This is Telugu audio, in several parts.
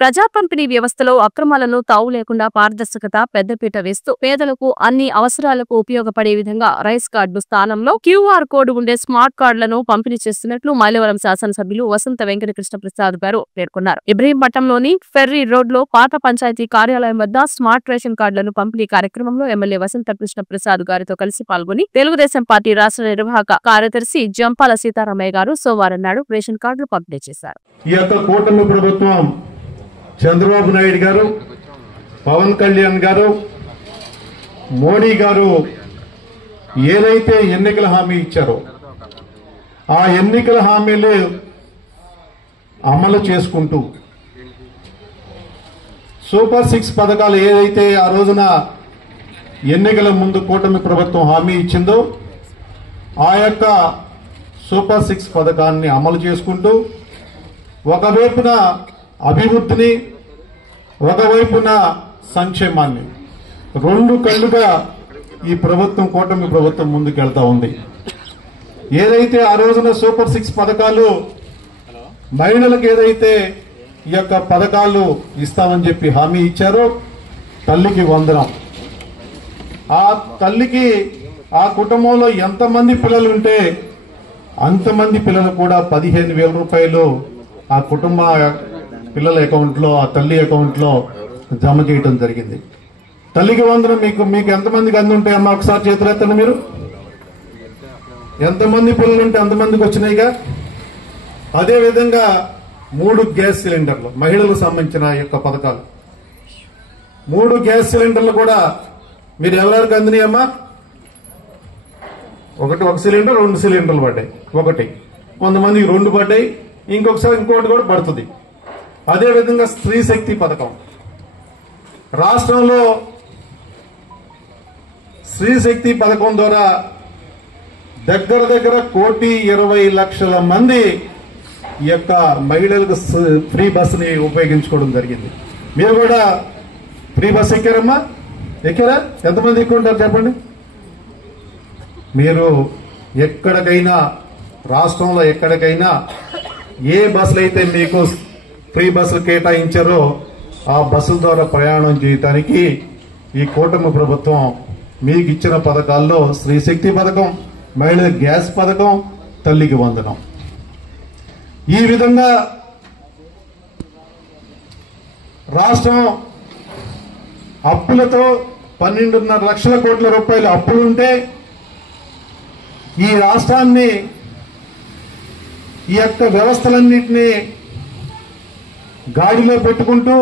ప్రజా పంపిణీ వ్యవస్థలో అక్రమాలను తావు లేకుండా పారదర్శకత పెద్దపీట వేస్తూ పేదలకు అన్ని అవసరాలకు ఉపయోగపడే విధంగా రైస్ కార్డు స్థానంలో QR కోడ్ ఉండే స్మార్ట్ కార్డులను పంపిణీ చేస్తున్నట్లు మైలవరం శాసనసభ్యులు వసంత వెంకటకృష్ణ ప్రసాద్ గారు పేర్కొన్నారు. ఇబ్రహీంపట్నంలోని ఫెర్రీ రోడ్ లో పాత పంచాయతీ కార్యాలయం వద్ద స్మార్ట్ రేషన్ కార్డులను పంపిణీ కార్యక్రమంలో ఎమ్మెల్యే వసంత కృష్ణ ప్రసాద్ గారితో కలిసి పాల్గొని తెలుగుదేశం పార్టీ రాష్ట్ర నిర్వాహక కార్యదర్శి జంపాల సీతారామయ్య గారు సోమవారం నాడు రేషన్ కార్డులు పంపిణీ చేశారు. ఈ యొక్క కూటమి ప్రభుత్వం చంద్రబాబు నాయుడు గారు, పవన్ కళ్యాణ్ గారు, మోడీ గారు ఏదైతే ఎన్నికల హామీ ఇచ్చారో ఆ ఎన్నికల హామీలు అమలు చేసుకుంటూ సూపర్ 6 పథకాలు ఏదైతే ఆ రోజున ఎన్నికల ముందు కూటమి ప్రభుత్వం హామీ ఇచ్చిందో ఆ యొక్క సూపర్ 6 పథకాన్ని అమలు చేసుకుంటూ ఒకవైపున అభివృద్ధిని ఒకవైపున సంక్షేమాన్ని రెండు కళ్ళుగా ఈ ప్రభుత్వం కూటమి ప్రభుత్వం ముందుకెళ్తా ఉంది. ఏదైతే ఆ రోజున సూపర్ 6 పథకాలు మహిళలకు ఏదైతే ఈ యొక్క పథకాలు ఇస్తామని చెప్పి హామీ ఇచ్చారో తల్లికి వందనం. ఆ తల్లికి ఆ కుటుంబంలో ఎంతమంది పిల్లలు ఉంటే అంతమంది పిల్లలు కూడా 15,000 రూపాయలు ఆ కుటుంబ పిల్లల అకౌంట్ లో ఆ తల్లి అకౌంట్ లో జమ చేయడం జరిగింది. తల్లికి వందనం మీకు ఎంతమందికి అందుంటాయమ్మా? ఒకసారి చేతులెత్తండి. మీరు ఎంతమంది పిల్లలు ఉంటే అంతమందికి వచ్చినాయిగా. అదేవిధంగా 3 గ్యాస్ సిలిండర్లు మహిళలకు సంబంధించిన యొక్క పథకాలు 3 గ్యాస్ సిలిండర్లు కూడా మీరు ఎవరెవరికి అందినాయమ్మా? ఒక సిలిండర్ 2 సిలిండర్లు పడ్డాయి. ఒకటి కొంతమందికి 2 పడ్డాయి. ఇంకోటి కూడా పడుతుంది. అదేవిధంగా స్త్రీ శక్తి పథకం రాష్ట్రంలో స్త్రీ శక్తి పథకం ద్వారా దగ్గర 1,20,00,000 మంది ఈ యొక్క మహిళలకు ఫ్రీ బస్సుని ఉపయోగించుకోవడం జరిగింది. మీరు కూడా ఫ్రీ బస్ ఎక్కారమ్మా? ఎక్కారా? ఎంతమంది ఎక్కుంటారు చెప్పండి. మీరు ఎక్కడికైనా రాష్ట్రంలో ఎక్కడికైనా ఏ బస్సులు అయితే మీకు ఫ్రీ బస్సులు కేటాయించారో ఆ బస్సుల ద్వారా ప్రయాణం చేయడానికి ఈ కూటమి ప్రభుత్వం మీకు ఇచ్చిన పథకాల్లో స్త్రీ శక్తి పథకం, మహిళల గ్యాస్ పథకం, తల్లికి వందనం, ఈ విధంగా రాష్ట్రం అప్పులతో 12.5 లక్షల కోట్ల రూపాయలు అప్పులుంటే ఈ రాష్ట్రాన్ని ఈ యొక్క వ్యవస్థలన్నింటినీ గాడిలో పెట్టుకుంటూ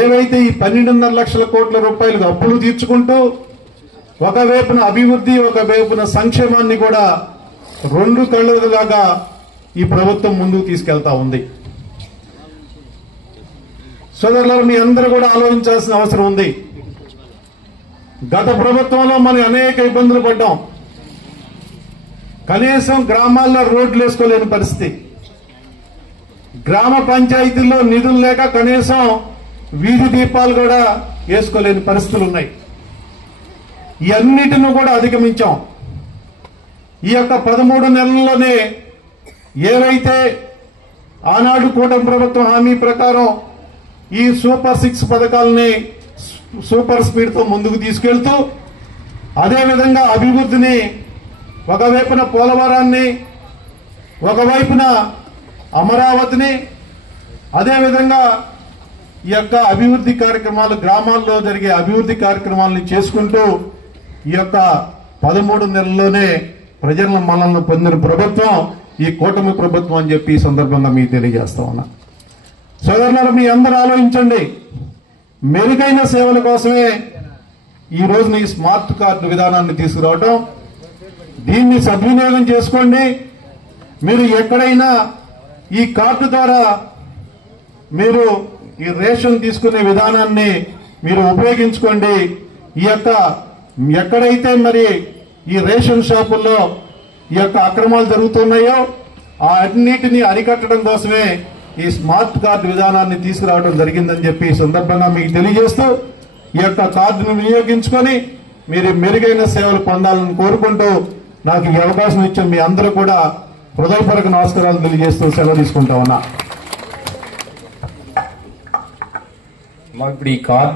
ఏవైతే ఈ 12.5 లక్షల కోట్ల రూపాయలు అప్పులు తీర్చుకుంటూ ఒకవైపున అభివృద్ధి ఒకవైపున సంక్షేమాన్ని కూడా రెండు కళ్ళలాగా ఈ ప్రభుత్వం ముందుకు తీసుకెళ్తా ఉంది. సోదరులారా, మీ అందరూ కూడా ఆలోచించాల్సిన అవసరం ఉంది. గత ప్రభుత్వంలో మనం అనేక ఇబ్బందులు పడ్డాం. కనీసం గ్రామాల్లో రోడ్లు వేసుకోలేని పరిస్థితి, గ్రామ పంచాయతీల్లో నిధులు లేక కనీసం వీధి దీపాలు కూడా వేసుకోలేని పరిస్థితులు ఉన్నాయి. ఇవన్నిటిని కూడా అధిగమించాం. ఈ యొక్క 13 నెలల్లోనే ఏవైతే ఆనాడు కూటమి ప్రభుత్వం హామీ ప్రకారం ఈ సూపర్ 6 పథకాలని సూపర్ స్పీడ్ తో ముందుకు తీసుకెళ్తూ అదేవిధంగా అభివృద్ధిని ఒకవైపున పోలవరాన్ని, ఒకవైపున అమరావతిని, అదేవిధంగా ఈ యొక్క అభివృద్ధి కార్యక్రమాలు గ్రామాల్లో జరిగే అభివృద్ధి కార్యక్రమాలను చేసుకుంటూ ఈ యొక్క 13 నెలల్లోనే ప్రజల మనల్ని పొందిన ప్రభుత్వం ఈ కూటమి ప్రభుత్వం అని చెప్పి ఈ సందర్భంగా మీకు తెలియజేస్తా ఉన్నా. సోదరులారా, మీ అందరూ ఆలోచించండి. మెరుగైన సేవల కోసమే ఈ రోజున ఈ స్మార్ట్ కార్డు విధానాన్ని తీసుకురావడం, దీన్ని సద్వినియోగం చేసుకోండి. మీరు ఎక్కడైనా ఈ కార్డు ద్వారా మీరు ఈ రేషన్ తీసుకునే విధానాన్ని మీరు ఉపయోగించుకోండి. ఈ యొక్క ఎక్కడైతే మరి ఈ రేషన్ షాపుల్లో ఈ యొక్క అక్రమాలు జరుగుతున్నాయో ఆ అన్నిటినీ అరికట్టడం కోసమే ఈ స్మార్ట్ కార్డు విధానాన్ని తీసుకురావడం జరిగిందని చెప్పి ఈ సందర్భంగా మీకు తెలియజేస్తూ ఈ యొక్క కార్డును వినియోగించుకొని మీరు మెరుగైన సేవలు పొందాలని కోరుకుంటూ నాకు ఈ అవకాశం ఇచ్చిన మీ అందరూ కూడా హృదయపూర్వక నమస్కారాలు తెలియజేస్తూ సెలవు తీసుకుంటా ఉన్నా. మాకు ఇప్పుడు ఈ కార్డు